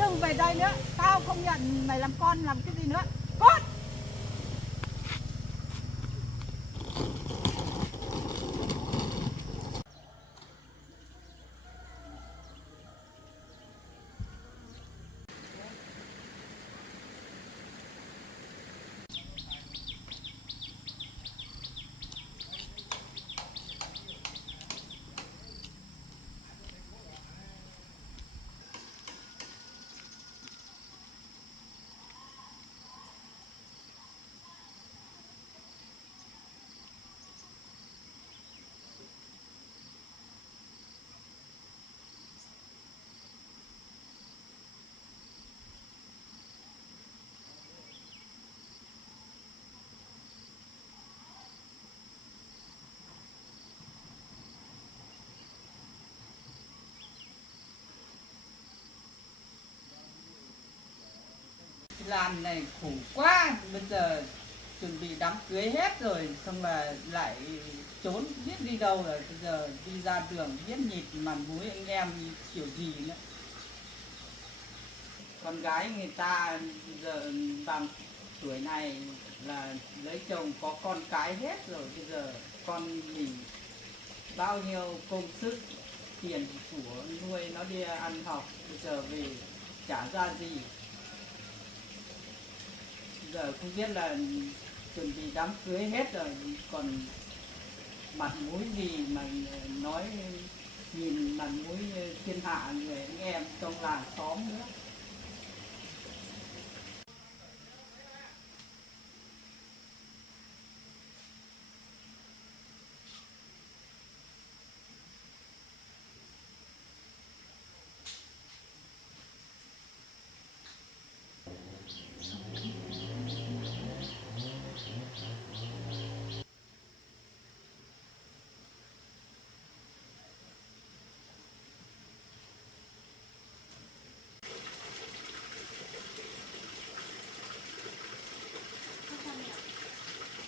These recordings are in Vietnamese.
đừng về đây nữa. Tao không nhận mày làm con làm cái gì nữa. Con. Làm này khổ quá, bây giờ chuẩn bị đám cưới hết rồi, xong là lại trốn biết đi đâu rồi, bây giờ đi ra đường biết nhịp mặt mũi anh em kiểu gì nữa. Con gái người ta bây giờ bằng tuổi này là lấy chồng có con cái hết rồi, bây giờ con mình bao nhiêu công sức tiền của nuôi nó đi ăn học, bây giờ về trả ra gì. Giờ không biết là chuẩn bị đám cưới hết rồi, còn mặt mũi gì mà nói nhìn mặt mũi thiên hạ người anh em trong làng xóm nữa.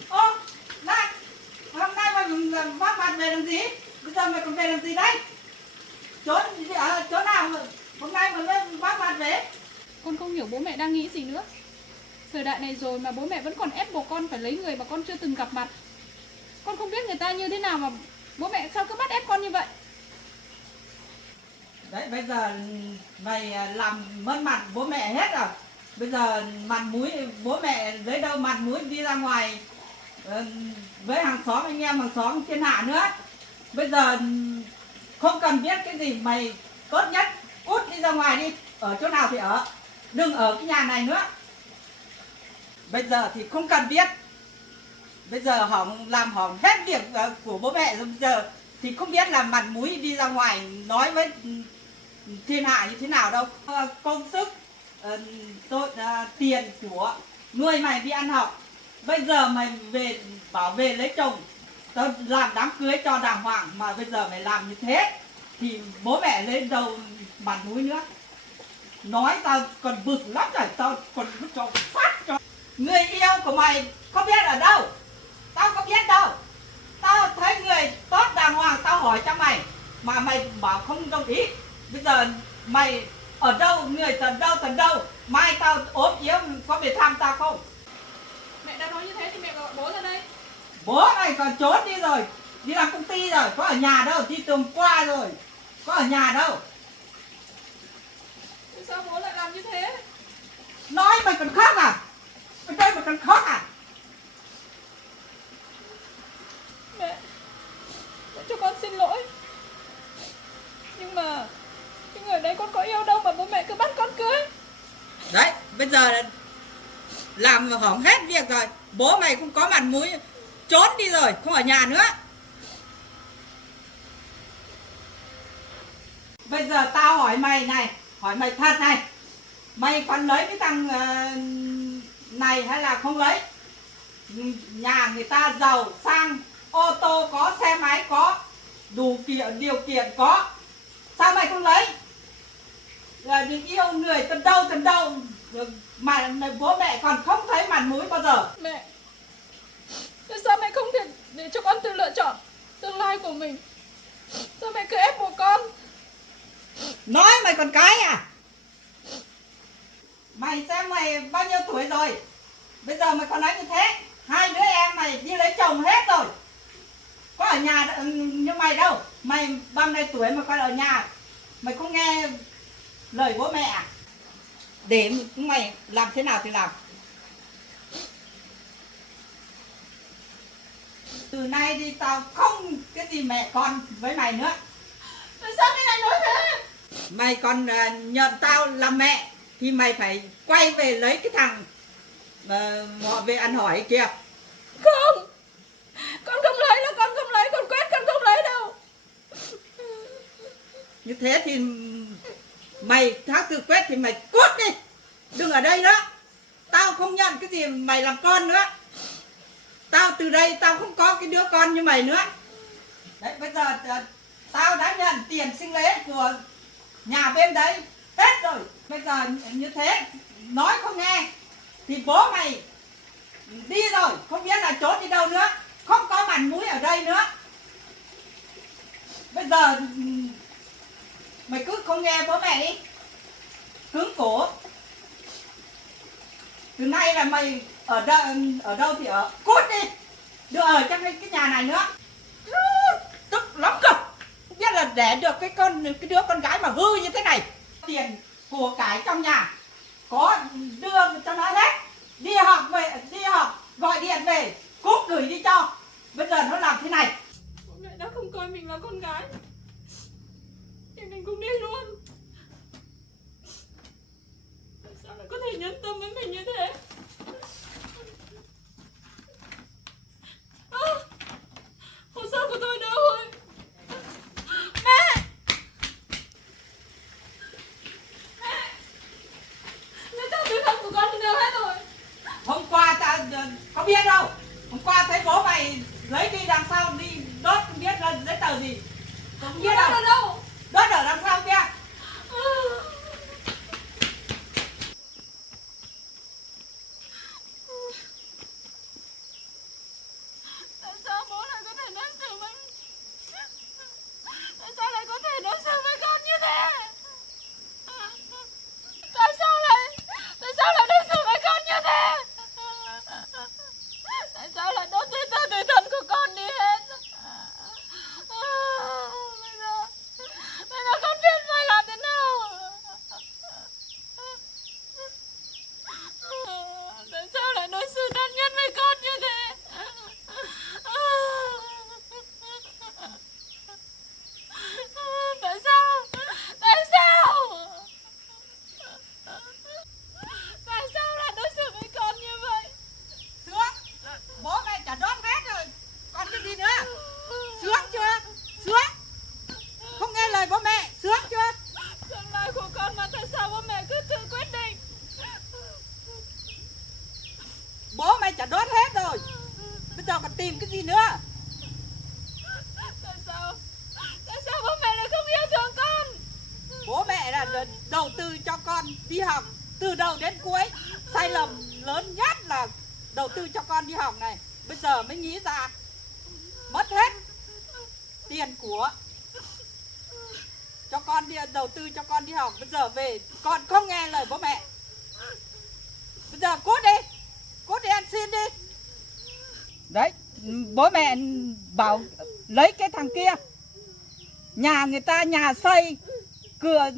Ô, này, hôm nay mày vác mặt về làm gì? Bây giờ mày còn về làm gì đấy? Trốn ở chỗ nào mà hôm nay mày mới vác mặt về? Con không hiểu bố mẹ đang nghĩ gì nữa. Thời đại này rồi mà bố mẹ vẫn còn ép buộc con phải lấy người mà con chưa từng gặp mặt. Con không biết người ta như thế nào mà bố mẹ sao cứ bắt ép con như vậy. Đấy, bây giờ mày làm mất mặt bố mẹ hết rồi. Bây giờ mặt mũi bố mẹ lấy đâu mặt mũi đi ra ngoài với hàng xóm anh em hàng xóm thiên hạ nữa. Bây giờ không cần biết cái gì, mày tốt nhất cút đi ra ngoài đi, ở chỗ nào thì ở, đừng ở cái nhà này nữa. Bây giờ thì không cần biết, bây giờ làm hỏng hết việc của bố mẹ rồi, bây giờ thì không biết là mặt mũi đi ra ngoài nói với thiên hạ như thế nào đâu. Công sức tiền của nuôi mày đi ăn học, bây giờ mày về bảo về lấy chồng, tao làm đám cưới cho đàng hoàng mà bây giờ mày làm như thế thì bố mẹ lên đầu mặt mũi nữa. Nói tao còn bực lắm rồi, tao còn cho phát cho. Người yêu của mày không biết ở đâu, tao không biết đâu. Tao thấy người tốt đàng hoàng tao hỏi cho mày mà mày bảo không đồng ý. Bây giờ mày ở đâu, người tận đâu, mai tao ốm yếu có về thăm tao không? Mẹ đã nói như thế thì mẹ gọi bố ra đây. Bố mày còn trốn đi rồi, đi làm công ty rồi, có ở nhà đâu, đi tuần qua rồi, có ở nhà đâu. Sao bố lại làm như thế? Nói mày còn khóc à? Ở đây mày còn khóc à? Mẹ cho con xin lỗi. Nhưng mà cái người đấy con có yêu đâu mà bố mẹ cứ bắt con cưới. Đấy, bây giờ làm hỏng hết việc rồi, bố mày không có mặt mũi, trốn đi rồi, không ở nhà nữa. Bây giờ tao hỏi mày này, hỏi mày thật này, mày còn lấy cái thằng này hay là không lấy? Nhà người ta giàu sang, ô tô có, xe máy có, đủ điều kiện có, sao mày không lấy? Là những yêu người tận đâu mà bố mẹ còn không thấy mặt mũi bao giờ. Mẹ, tại sao mẹ không thể để cho con tự lựa chọn tương lai của mình? Sao mẹ cứ ép buộc con? Nói mày còn cái à? Mày xem mày bao nhiêu tuổi rồi, bây giờ mày còn nói như thế. Hai đứa em mày đi lấy chồng hết rồi, có ở nhà như mày đâu. Mày bao nhiêu tuổi mà còn ở nhà, mày không nghe lời bố mẹ à? Để mày làm thế nào thì làm. Từ nay đi tao không cái gì mẹ con với mày nữa. Tại sao cái này nói thế? Mày còn nhận tao làm mẹ thì mày phải quay về lấy cái thằng họ về ăn hỏi kia. Không, con không lấy đâu, con không lấy, con Quyết con không lấy đâu. Như thế thì mày tháo từ Quyết thì mày cút đi, đừng ở đây nữa. Tao không nhận cái gì mày làm con nữa. Tao từ đây tao không có cái đứa con như mày nữa. Đấy, bây giờ tao đã nhận tiền sinh lễ của nhà bên đấy hết rồi. Bây giờ như thế nói không nghe thì bố mày đi rồi, không biết là trốn đi đâu nữa, không có mặt mũi ở đây nữa. Bây giờ mày cứ không nghe bố mẹ đi, cứng cổ. Từ nay là mày ở đâu thì ở, cút đi, đừng ở trong cái nhà này nữa. Tức lắm cơ, không biết là để được cái đứa con gái mà hư như thế này. Tiền của cải trong nhà có đưa cho nó hết, đi học gọi điện về cút gửi đi cho. Bây giờ nó làm thế này. Bố mẹ đã không coi mình là con gái thì mình cũng đi luôn. Tại sao lại có thể nhẫn tâm với mình như thế? Hồ sơ của tôi đâu rồi? Mẹ! Mẹ! Lấy tao túi không của con thì đâu hết rồi? Hôm qua ta có biết đâu, hôm qua thấy bố mày lấy đi đằng sau đi đốt, không biết là giấy tờ gì, không biết Đốt đâu. ở đâu? Đốt ở đằng sau kia. Tại sao bố lại có thể đối xử với... Tại sao lại có thể đối xử với con như thế? Tại sao lại đối xử với con như thế? Tại sao lại đốt giấy tờ tùy thân của con đi hết? Bây giờ con biết phải làm thế nào? Tại sao lại đối xử tàn nhẫn với con như thế? Tại sao? Tại sao? Tại sao lại đối xử với con như vậy? Sướng, bố mày trả đốt hết rồi, còn cái gì nữa? Sướng chưa? Sướng, không nghe lời bố mẹ, sướng chưa? Tương lai của con mà tại sao bố mẹ cứ tự quyết định? Bố mày trả đốt hết rồi, bây giờ còn tìm cái gì nữa? Tại sao bố mẹ lại không yêu thương con? Bố mẹ là đầu tư cho con đi học từ đầu đến cuối. Sai lầm lớn nhất là đầu tư cho con đi học này, bây giờ mới nghĩ ra mất hết tiền của cho con đi, đầu tư cho con đi học. Bây giờ về con không nghe lời bố mẹ, bây giờ cút đi ăn xin đi. Đấy, bố mẹ bảo lấy cái thằng kia, nhà người ta nhà xây cửa,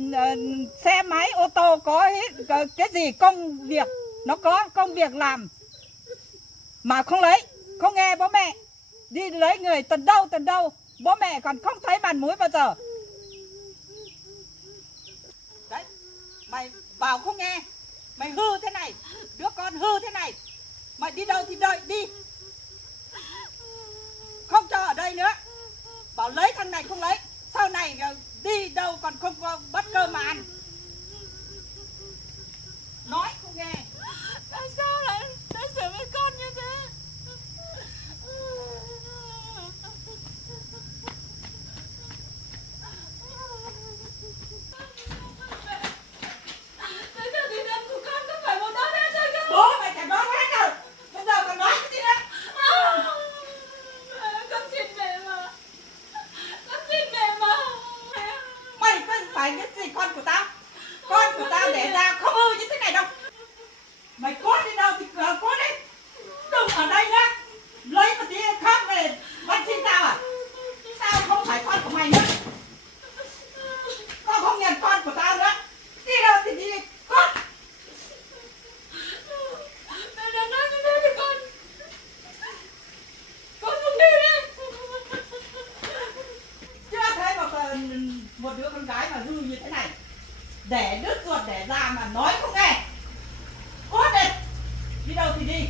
xe máy ô tô có hết, cái gì công việc nó có công việc làm mà không lấy, không nghe bố mẹ, đi lấy người tận đâu bố mẹ còn không thấy mặt mũi bao giờ. Đấy, mày bảo không nghe, mày hư thế này, đứa con hư thế này, mày đi đâu thì đợi đi, không cho ở đây nữa. Bảo lấy thằng này không lấy, sau này đi đâu còn không có bắt cơm mà ăn. Nói không nghe. Tại sao lại đối xử với con như thế? Giấy tờ tùy thân của con có phải một đốt hết rồi không? Bố mày trả đốt hết rồi, bây giờ còn nói cái gì nữa? Con xin mẹ mà. Con xin mẹ mà. Mày có phải cái gì con của tao để ra không hư như thế này đâu. đứa con gái mà hư như thế này, để đứt ruột để ra mà nói không nghe. Cút đi, đi đâu thì đi.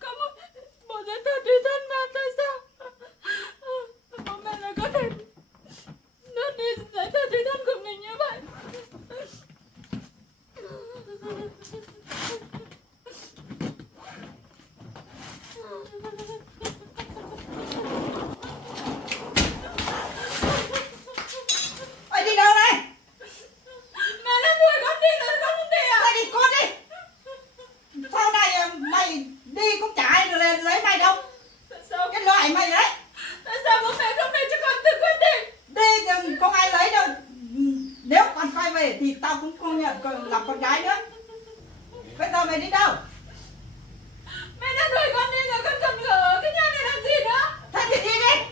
Có một giấy tờ tùy thân mà tại sao bố mẹ lại có thể đưa đi giấy tờ tùy thân của mình như vậy? Ôi đi đâu đây? Mẹ đã đuổi con đi rồi con không đi à? Mày đi cút đi. Sau này mày đi cũng chả ai được lấy mày đâu. Tại sao? Cái loại mày đấy. Tại sao bố mẹ không để cho con tự quyết định? Đi thì không ai lấy đâu. Nếu còn quay về thì tao cũng không nhận làm con gái nữa. Bây giờ mày đi đâu? Mẹ đã đuổi con đi rồi con còn ở cái nhà này làm gì nữa? Thế thì đi đi.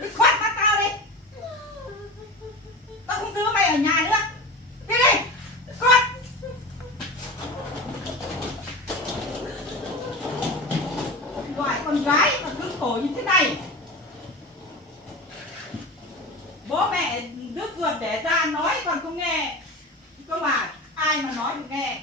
Đi khoát mắt tao đi. Tao không giữ mày ở nhà nữa. Đi đi. Cút. Loại con gái mà cứng cổ như thế này. Bố mẹ đứt ruột để ra nói còn không nghe. Cơ mà ai mà nói được nghe.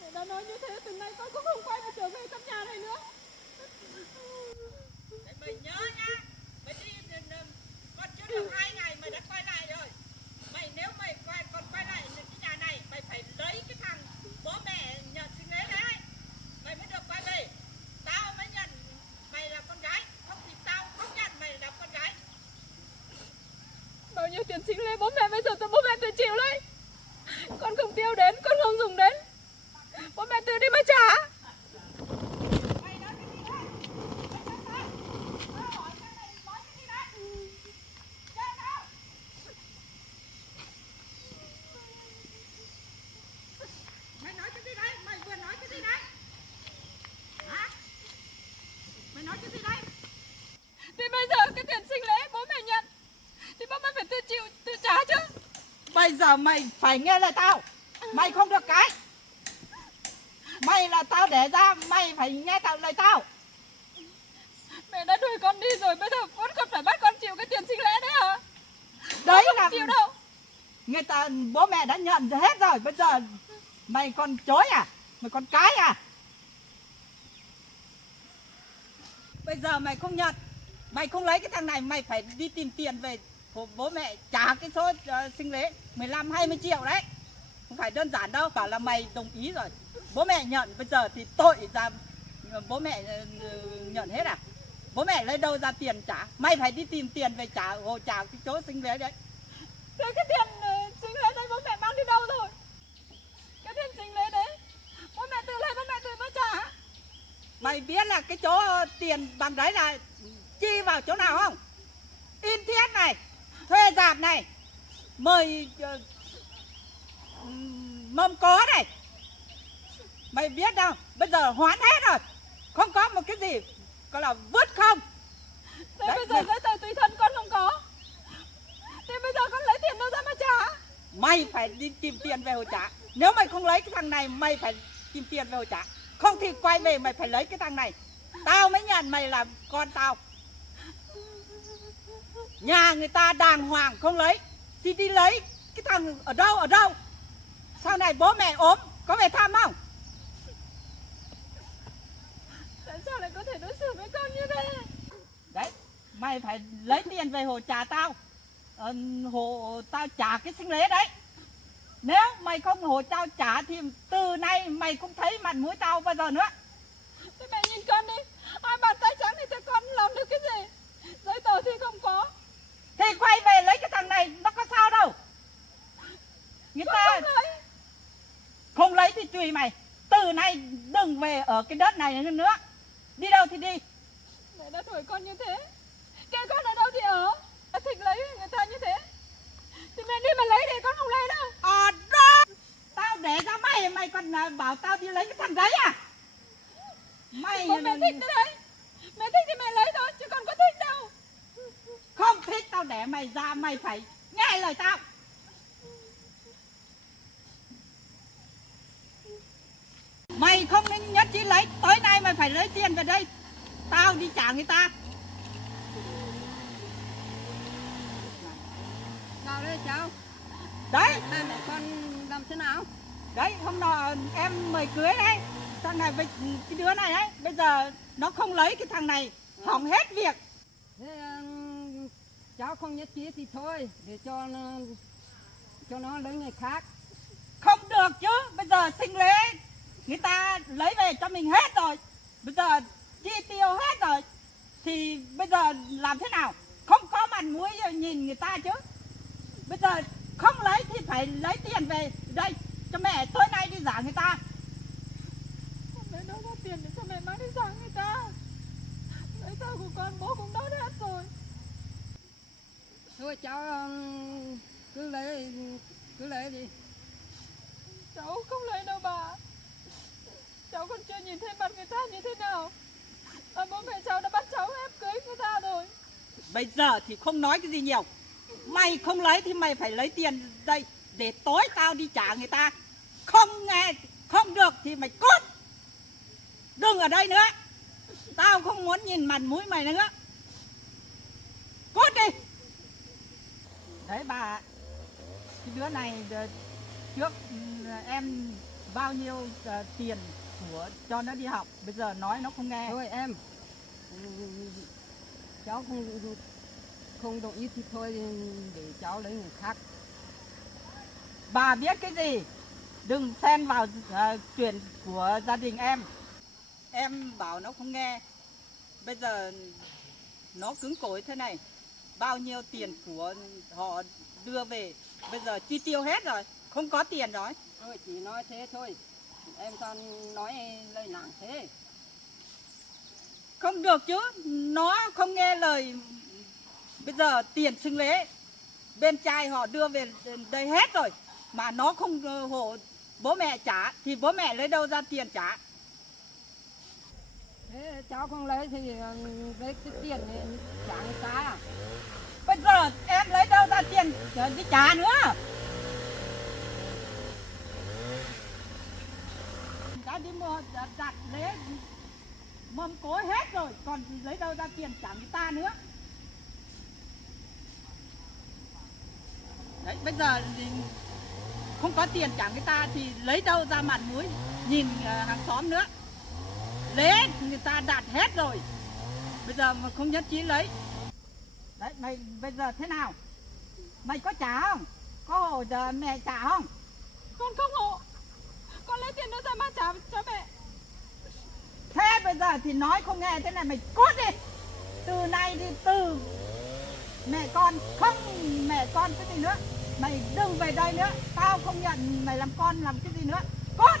Mẹ đã nói như thế từ nay con cũng không quay trở về căn nhà này nữa. Mày nhớ nhá. Mày đi còn chưa được 2 ngày mày đã quay lại rồi. Nếu mày còn quay lại cái nhà này, mày phải lấy cái thằng bố mẹ nhận sinh lễ đấy. Mày mới được quay về. Tao mới nhận mày là con gái, không thì tao không nhận mày là con gái. Bao nhiêu tiền sinh lễ bố mẹ bây giờ bố mẹ tự chịu đấy. Con không tiêu đến, con không dùng đến. Bố mẹ tự đi mà trả. Mày nói cái gì đấy? Mày vừa nói cái gì đấy? Hả? Mày nói cái gì đấy? Thì bây giờ cái tiền sinh lễ bố mẹ nhận thì bố mẹ phải tự chịu, tự trả chứ. Bây giờ mày phải nghe lời tao. Mày không được cái. Mày là tao để ra, mày phải nghe lời tao. Mẹ đã đuổi con đi rồi, bây giờ vẫn còn phải bắt con chịu cái tiền sinh lễ đấy hả? Đấy Con là không chịu đâu. người ta bố mẹ đã nhận hết rồi. Bây giờ mày còn chối à? Mày còn cái à? Bây giờ mày không nhận, mày không lấy cái thằng này, mày phải đi tìm tiền về của bố mẹ trả cái số sinh lễ 15-20 triệu đấy. Không phải đơn giản đâu. Bảo là mày đồng ý rồi, bố mẹ nhận, bây giờ thì tội ra bố mẹ nhận hết à? Bố mẹ lấy đâu ra tiền trả? Mày phải đi tìm tiền về trả cái số sinh lễ đấy. Thế cái tiền sinh lễ đấy bố mẹ mang đi đâu rồi? Cái tiền sinh lễ đấy bố mẹ tự lấy, bố mẹ tự mới trả. Mày biết là cái chỗ tiền bằng đấy là chi vào chỗ nào không? In thiết này, thuê rạp này, mời mâm có này. Mày biết đâu, bây giờ hoán hết rồi. Không có một cái gì, có là vứt không. Thế Đấy, bây giờ mày- giấy tờ tùy thân con không có. Thế bây giờ con lấy tiền đâu ra mà trả? Mày phải đi tìm tiền về hồi trả. Nếu mày không lấy cái thằng này, mày phải tìm tiền về hồi trả. Không thì quay về mày phải lấy cái thằng này. Tao mới nhận mày làm con tao. Nhà người ta đàng hoàng không lấy thì đi lấy cái thằng ở đâu? Sau này bố mẹ ốm có về thăm không? Tại sao lại có thể đối xử với con như thế? Đấy, mày phải lấy tiền về hồ trả tao. Hồ tao trả cái sinh lễ đấy. Nếu mày không hồ tao trả thì từ nay mày không thấy mặt mũi tao bao giờ nữa. Thế mẹ nhìn con đi, hai bàn tay trắng thì thế con làm được cái gì? Giấy tờ thì không có. Thì quay về lấy cái thằng này, nó có sao đâu. đi mày. Từ nay đừng về ở cái đất này nữa. Đi đâu thì đi. Mẹ đã đuổi con như thế, cha con ở đâu thì ở. Thịnh lấy người ta như thế thì mẹ đi mà lấy đi, con không lấy đâu. Đó. Tao để ra mày còn bảo tao đi lấy cái thằng đấy à? Mày Bố mẹ thích nữa đấy. Mẹ thích thì mẹ lấy thôi, chứ con có thích đâu. không thích tao để mày ra, mày phải nghe lời tao. Mày không nên nhất trí lấy, tối nay mày phải lấy tiền về đây. Tao đi trả người ta. Nào đây cháu, Đấy, hai mẹ con làm thế nào? đấy, hôm nọ em mời cưới đấy. Thằng này với cái đứa này đấy, bây giờ nó không lấy cái thằng này, hỏng hết việc. Thế cháu không nhất trí thì thôi, để cho nó lấy người khác. Không được chứ, bây giờ sinh lễ người ta lấy về cho mình hết rồi. Bây giờ chi tiêu hết rồi thì bây giờ làm thế nào? Không có mặt mũi nhìn người ta chứ. Bây giờ không lấy thì phải lấy tiền về đây cho mẹ, tối nay đi giả người ta. Mẹ đâu có tiền để cho mẹ mang đi sang người ta. Lấy tao của con bố cũng đốt hết rồi. Thôi cháu cứ lấy đi. Cháu không lấy đâu bà. Cháu còn chưa nhìn thấy mặt người ta như thế nào mà bố mẹ cháu đã bắt cháu ép cưới người ta rồi. Bây giờ thì không nói cái gì nhiều. Mày không lấy thì mày phải lấy tiền đây để tối tao đi trả người ta. Không nghe, không được thì mày cút. Đừng ở đây nữa. Tao không muốn nhìn mặt mũi mày nữa. Cút đi. Đấy bà, cái đứa này trước em bao nhiêu tiền của cho nó đi học, bây giờ nói nó không nghe. Thôi em, cháu không đồng ý thì thôi, để cháu lấy người khác. Bà biết cái gì? Đừng xen vào chuyện của gia đình em. Em bảo nó không nghe. Bây giờ nó cứng cỏi thế này. Bao nhiêu tiền của họ đưa về, bây giờ chi tiêu hết rồi, không có tiền rồi. Thôi chỉ nói thế thôi, em sao nói lời nặng thế? Không được chứ, nó không nghe lời. Bây giờ tiền xưng lễ bên trai họ đưa về đây hết rồi, mà nó không hộ bố mẹ trả thì bố mẹ lấy đâu ra tiền trả. Thế cháu không lấy thì lấy cái tiền này trả người ta à? Bây giờ em lấy đâu ra tiền để đi trả nữa? Đã đi mua đặt lễ mâm cỗ hết rồi, còn lấy đâu ra tiền trả người ta nữa? Đấy, bây giờ thì không có tiền trả người ta thì lấy đâu ra mặt mũi nhìn hàng xóm nữa. Lễ người ta đặt hết rồi, bây giờ mà không nhất trí lấy. Đấy, mày bây giờ thế nào? Mày có trả không? Có hộ giờ mẹ trả không? Con không hộ. Con lấy tiền đó ra mà trả cho mẹ. Thế bây giờ thì nói không nghe thế này, mày cút đi. Từ nay đi, từ mẹ con, không mẹ con cái gì nữa. Mày đừng về đây nữa. Tao không nhận mày làm con làm cái gì nữa. Cút.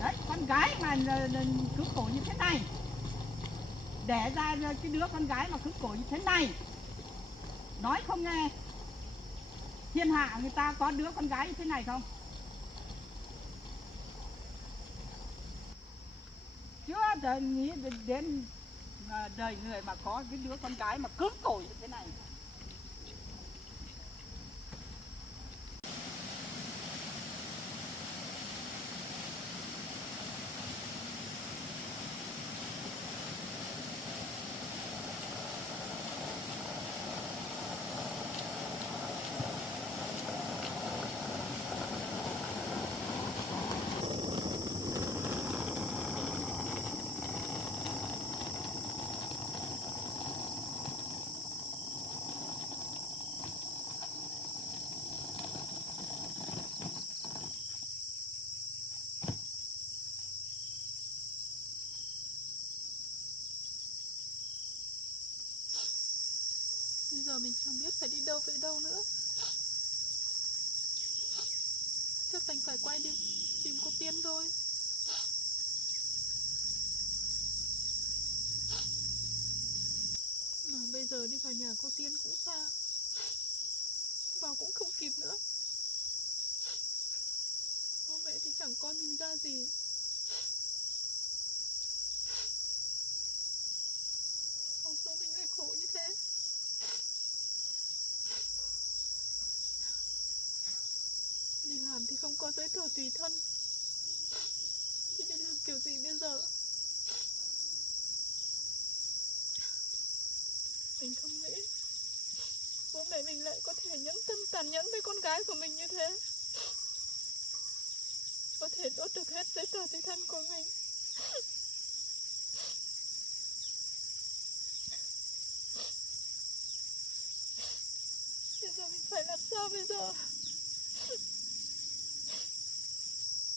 Đấy, con gái mà cứ khổ như thế này, đẻ ra cái đứa con gái mà cứ khổ như thế này, nói không nghe. Thiên hạ người ta có đứa con gái như thế này không? Chưa đời nghĩ đến đời người mà có cái đứa con gái mà cứng cỏi như thế này. Bây giờ mình chẳng biết phải đi đâu về đâu nữa. Chắc đành phải quay đi tìm cô Tiên thôi. Mà bây giờ đi vào nhà cô Tiên cũng xa, vào cũng không kịp nữa. Bố mẹ thì chẳng coi mình ra gì. Sao số mình lại khổ như thế? Đi làm thì không có giấy tờ tùy thân, thì đi làm kiểu gì bây giờ? Mình không nghĩ bố mẹ mình lại có thể nhẫn tâm tàn nhẫn với con gái của mình như thế, có thể đốt được hết giấy tờ tùy thân của mình. Bây giờ mình phải làm sao bây giờ?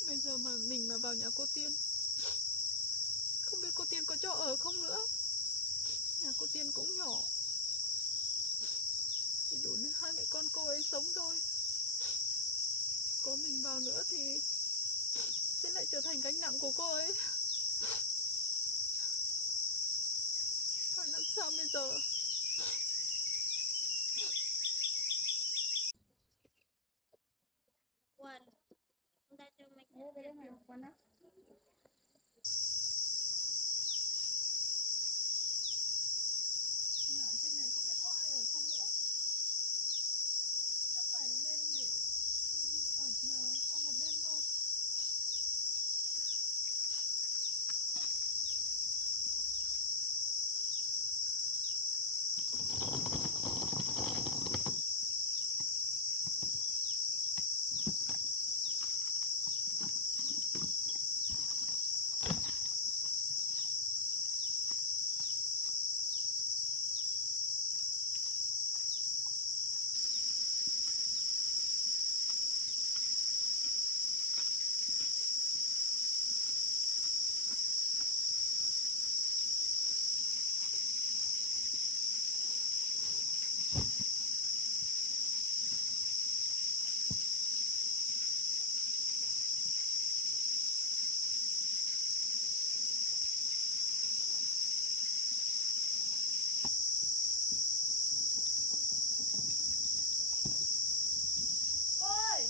Bây giờ mà mình mà vào nhà cô Tiên, không biết cô Tiên có cho ở không nữa. Nhà cô Tiên cũng nhỏ, chỉ đủ để hai mẹ con cô ấy sống thôi. Có mình vào nữa thì sẽ lại trở thành gánh nặng của cô ấy. Phải làm sao bây giờ? Quần Chúng ta cho mình Về đây này, quần á. Nhà ở trên này không biết có ai ở không nữa. Chắc phải lên để ở nhờ qua một đêm thôi. Cô ơi!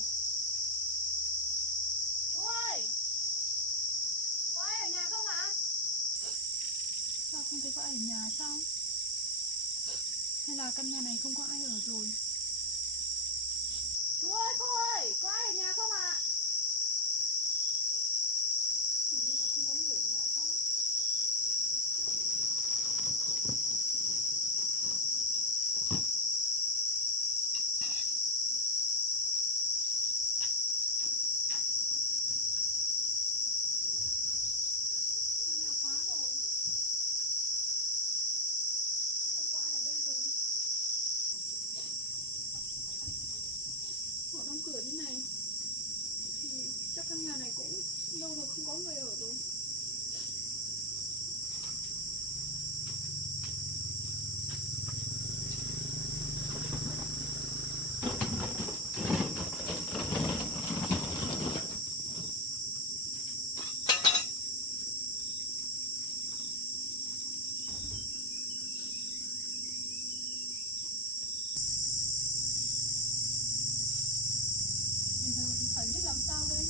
Chú ơi! Có ai ở nhà không ạ? Sao không thấy có ai ở nhà sao? Hay là căn nhà này không có ai ở rồi? Chú ơi, cô ơi! Có ai ở nhà không ạ? Hình như là không có người ở nhà sao? Ôi, nhà khóa rồi. Không có ai ở đây rồi. Họ đóng cửa như này thì chắc căn nhà này cũng lâu rồi không có người ở rồi. Bây giờ mình phải biết làm sao đây?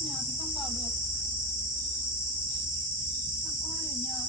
Nhà thì không vào được, chẳng có ai ở nhà.